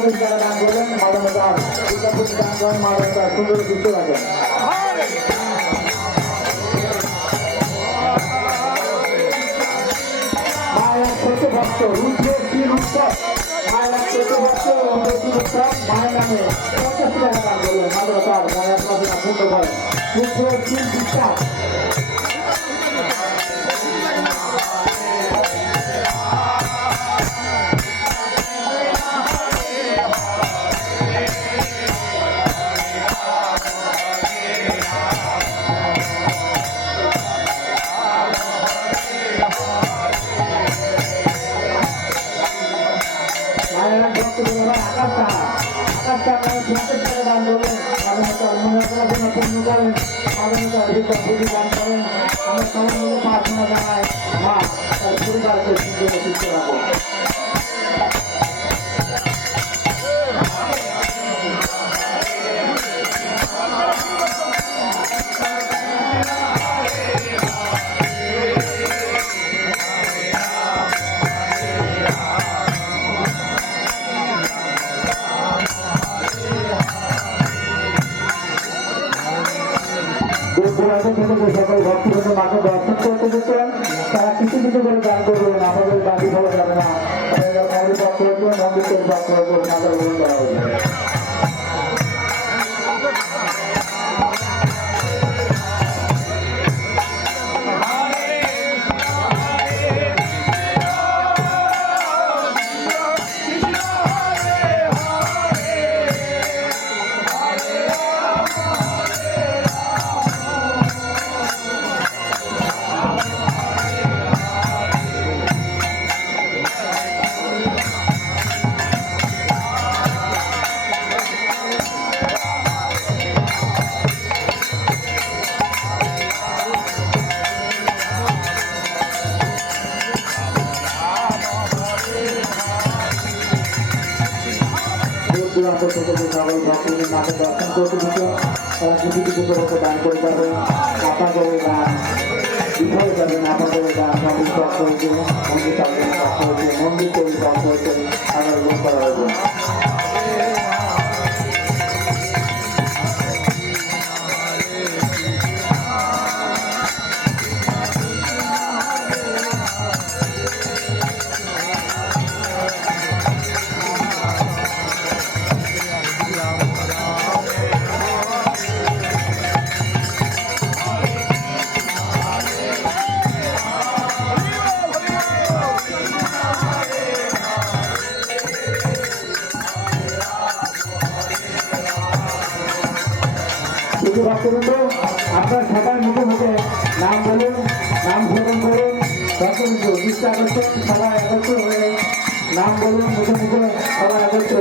50 টাকা দান করবেন মাদানতার দুর্গাপুর দান করেন মাদানতার সুন্দর সুস্থ রাখেন। মায়ের ছোট ভক্ত রুদ্র শ্রী উৎসব মায়ের ছোট ভক্ত রুদ্র শ্রী উৎসব মায়ের নামে 50 টাকা দান করবেন মাদানতার মনের প্রার্থনা পূর্ণ করেন। রুদ্র শ্রী বিশ্বাস সকল ভক্তবৃন্দ মাকে দর্শন করতে যেতেন তারা কিছু কিছু করে দান করবেন আমাদের দাবি ভালো যাবে না আমাদের পক্ষ হইতে মন্দিরের পক্ষ হইতে মাতা গ্রহণ করা হবে। সকল ভক্তদের মাকে দর্শন করতে দিতে তারা কিছু কিছু করে দান করে যাবেন আপনাদের দান বিফল যাবেন আপনাদের দান মন্দির পক্ষ হয়েছে মন্দির চালকের পক্ষ হয়েছে মন্দির তৈরি পক্ষ হয়েছে আমরা গ্রহণ করা হবে। আপনার সবার মুখে মুখে নাম বলুন নাম গ্রহণ করুন দর্শন চেষ্টা করছেন সবাই একত্র হয়ে নাম বলুন মুখে মুখে সবাই একত্র